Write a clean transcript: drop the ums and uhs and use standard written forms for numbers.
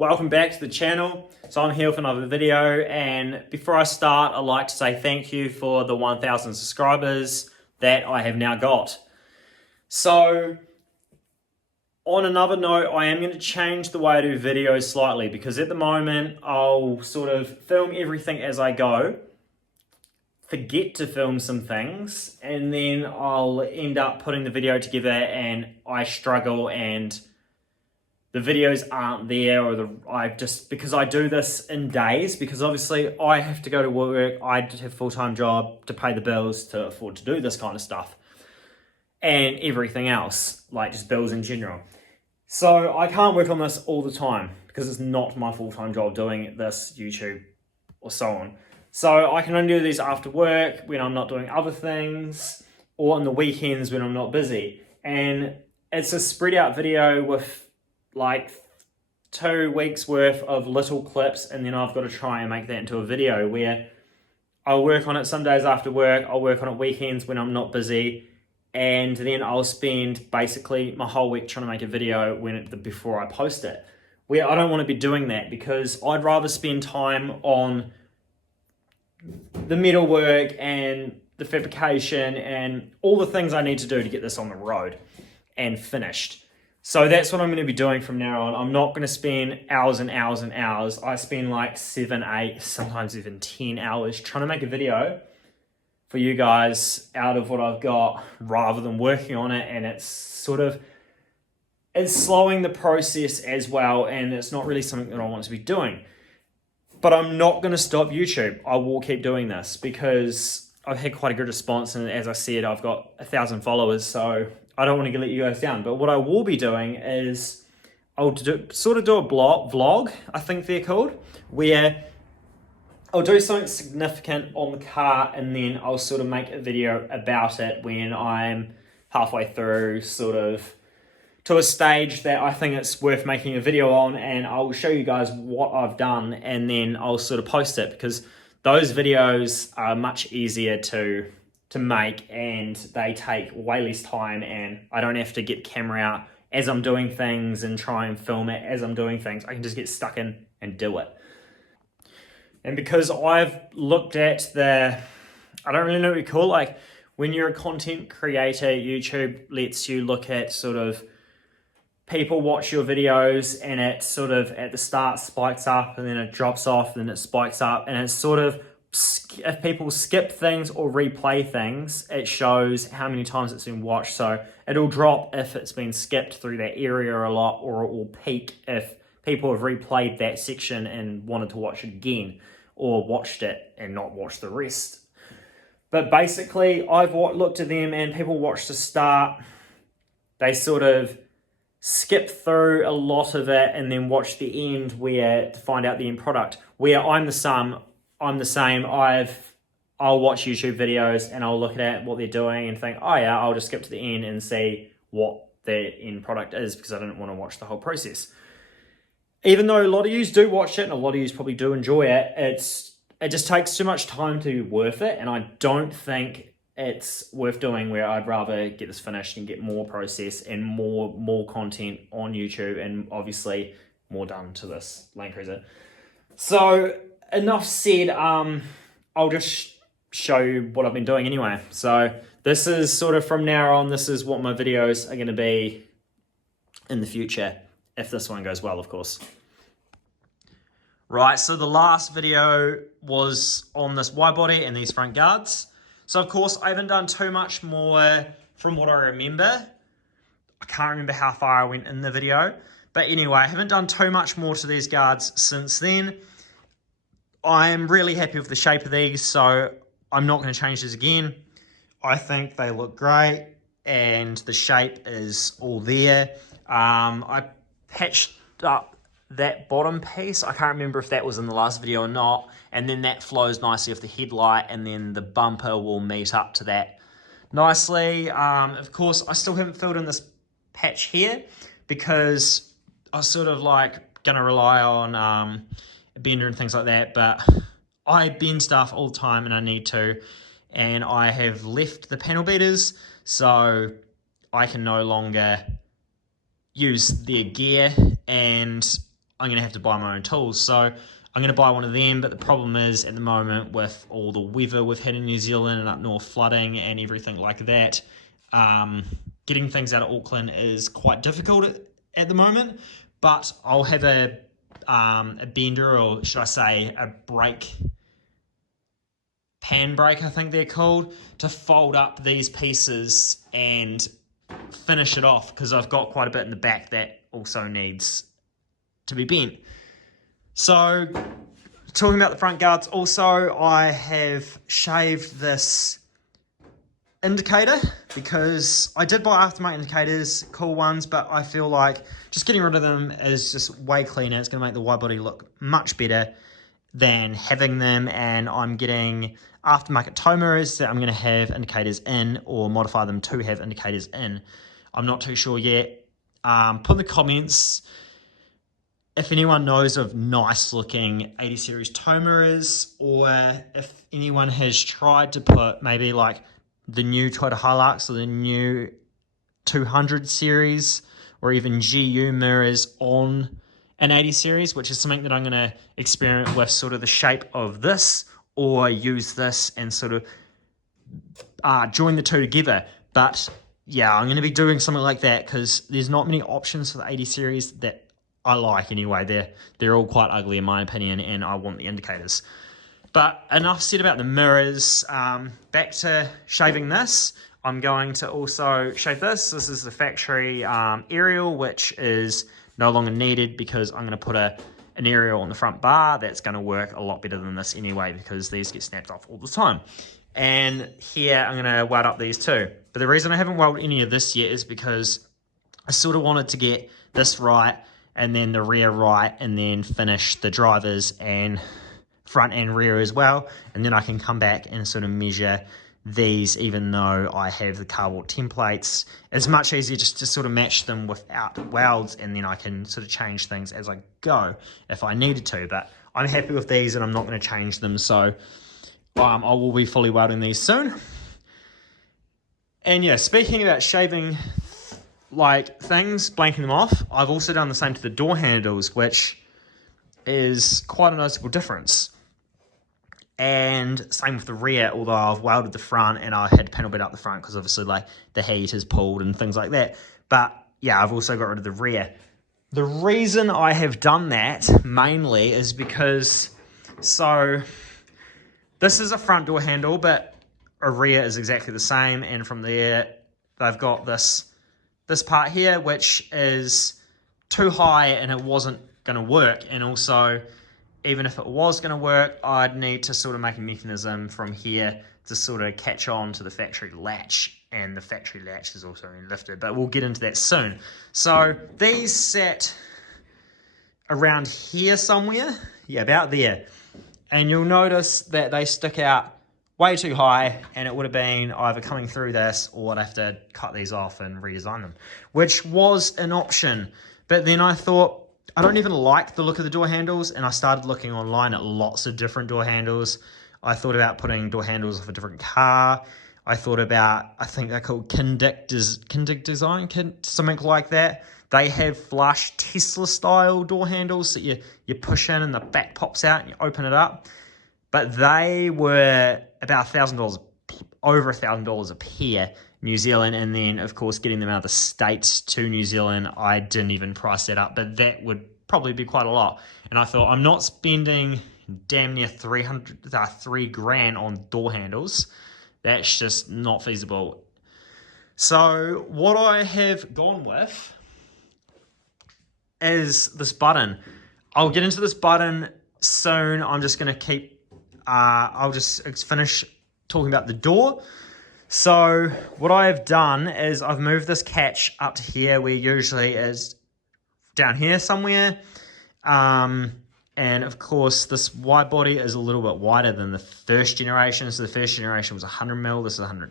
Welcome back to the channel. So I'm here for another video, and before I start, I'd like to say thank you for the 1,000 subscribers that I have now got. So on another note, I am going to change the way I do videos slightly, because at the moment I'll sort of film everything as I go, forget to film some things, and then I'll end up putting the video together and I struggle and the videos aren't there, or because I do this in days, because obviously I have to go to work, I have a full-time job to pay the bills to afford to do this kind of stuff and everything else, like just bills in general. So I can't work on this all the time because it's not my full-time job doing this, YouTube or so on. So I can only do these after work when I'm not doing other things, or on the weekends when I'm not busy. And it's a spread out video with like 2 weeks worth of little clips, and then I've got to try and make that into a video where I'll work on it some days after work, I'll work on it weekends when I'm not busy, and then I'll spend basically my whole week trying to make a video before I post it. Where I don't want to be doing that, because I'd rather spend time on the metal work and the fabrication and all the things I need to do to get this on the road and finished. So that's what I'm going to be doing from now on. I'm not going to spend hours and hours and hours. I spend like 7, 8, sometimes even 10 hours trying to make a video for you guys out of what I've got, rather than working on it. And it's slowing the process as well. And it's not really something that I want to be doing. But I'm not going to stop YouTube. I will keep doing this because I've had quite a good response. And as I said, I've got 1,000 followers. So I don't want to let you guys down. But what I will be doing is I'll do a vlog, I think they're called, where I'll do something significant on the car, and then I'll sort of make a video about it when I'm halfway through, sort of to a stage that I think it's worth making a video on, and I'll show you guys what I've done, and then I'll sort of post it, because those videos are much easier to make, and they take way less time, and I don't have to get the camera out as I'm doing things and try and film it as I'm doing things. I can just get stuck in and do it. And because I've looked at I don't really know what you call it, like when you're a content creator, YouTube lets you look at sort of people watch your videos, and it sort of at the start spikes up, and then it drops off, and then it spikes up, and it's sort of, if people skip things or replay things, it shows how many times it's been watched. So it'll drop if it's been skipped through that area a lot, or it will peak if people have replayed that section and wanted to watch it again, or watched it and not watched the rest. But basically, I've looked at them, and people watch the start, they sort of skip through a lot of it and then watch the end to find out the end product. Where I'm the same. I'll watch YouTube videos and I'll look at what they're doing and think, oh yeah, I'll just skip to the end and see what the end product is, because I don't want to watch the whole process. Even though a lot of you do watch it, and a lot of you probably do enjoy it, it just takes too much time to be worth it, and I don't think it's worth doing, where I'd rather get this finished and get more process and more content on YouTube, and obviously more done to this Land Cruiser. So enough said, I'll just show you what I've been doing anyway. So this is sort of from now on, this is what my videos are going to be in the future, if this one goes well, of course. Right, so the last video was on this wide body and these front guards. So of course, I haven't done too much more from what I remember. I can't remember how far I went in the video. But anyway, I haven't done too much more to these guards since then. I'm really happy with the shape of these, so I'm not going to change this again. I think they look great, and the shape is all there. I patched up that bottom piece. I can't remember if that was in the last video or not. And then that flows nicely off the headlight, and then the bumper will meet up to that nicely. Of course, I still haven't filled in this patch here, because I was sort of like going to rely on a bender and things like that, but I bend stuff all the time and I need to, and I have left the panel beaters, so I can no longer use their gear, and I'm going to have to buy my own tools. So I'm going to buy one of them, but the problem is at the moment with all the weather we've had in New Zealand and up north flooding and everything like that, getting things out of Auckland is quite difficult at the moment. But I'll have a bender, or should I say a pan brake, I think they're called, to fold up these pieces and finish it off, because I've got quite a bit in the back that also needs to be bent. So talking about the front guards, also I have shaved this indicator, because I did buy aftermarket indicators, cool ones, but I feel like just getting rid of them is just way cleaner. It's going to make the wide body look much better than having them, and I'm getting aftermarket tomorows that I'm going to have indicators in, or modify them to have indicators in. I'm not too sure yet. Put in the comments if anyone knows of nice looking 80 series tomorows, or if anyone has tried to put maybe like the new Toyota Hilux or the new 200 series or even GU mirrors on an 80 series, which is something that I'm going to experiment with, sort of the shape of this, or use this and sort of join the two together. But yeah, I'm going to be doing something like that, because there's not many options for the 80 series that I like anyway. They're all quite ugly in my opinion, and I want the indicators. But enough said about the mirrors. Back to shaving this. I'm going to also shave this. This is the factory aerial, which is no longer needed, because I'm going to put an aerial on the front bar that's going to work a lot better than this anyway, because these get snapped off all the time. And here I'm going to weld up these two. But the reason I haven't welded any of this yet is because I sort of wanted to get this right, and then the rear right, and then finish the drivers and front and rear as well. And then I can come back and sort of measure these, even though I have the cardboard templates. It's much easier just to sort of match them without welds, and then I can sort of change things as I go if I needed to. But I'm happy with these, and I'm not going to change them, so I will be fully welding these soon. And yeah, speaking about shaving like things, blanking them off, I've also done the same to the door handles, which is quite a noticeable difference. And same with the rear, although I've welded the front and I had to panel bit up the front, because obviously like the heat is pulled and things like that. But yeah, I've also got rid of the rear. The reason I have done that mainly is because, so this is a front door handle, but a rear is exactly the same. And from there, they've got this part here, which is too high and it wasn't going to work. And also, even if it was going to work, I'd need to sort of make a mechanism from here to sort of catch on to the factory latch, and the factory latch is also lifted, but we'll get into that soon. So these sat around here somewhere, yeah, about there, and you'll notice that they stick out way too high, and it would have been either coming through this, or I'd have to cut these off and redesign them, which was an option. But then I thought, I don't even like the look of the door handles, and I started looking online at lots of different door handles. I thought about putting door handles of a different car. I thought about, I think they're called Kindic Design, something like that. They have flush Tesla style door handles that you push in and the back pops out and you open it up. But they were about $1,000, over $1,000 a pair, New Zealand, and then of course getting them out of the States to New Zealand, I didn't even price that up, but that would probably be quite a lot. And I thought, I'm not spending damn near $3,000 on door handles. That's just not feasible. So what I have gone with is this button. I'll get into this button soon. I'm just going to keep, I'll just finish talking about the door. So what I have done is I've moved this catch up to here, where usually is down here somewhere. And of course this wide body is a little bit wider than the first generation. So the first generation was 100mm, this is 120.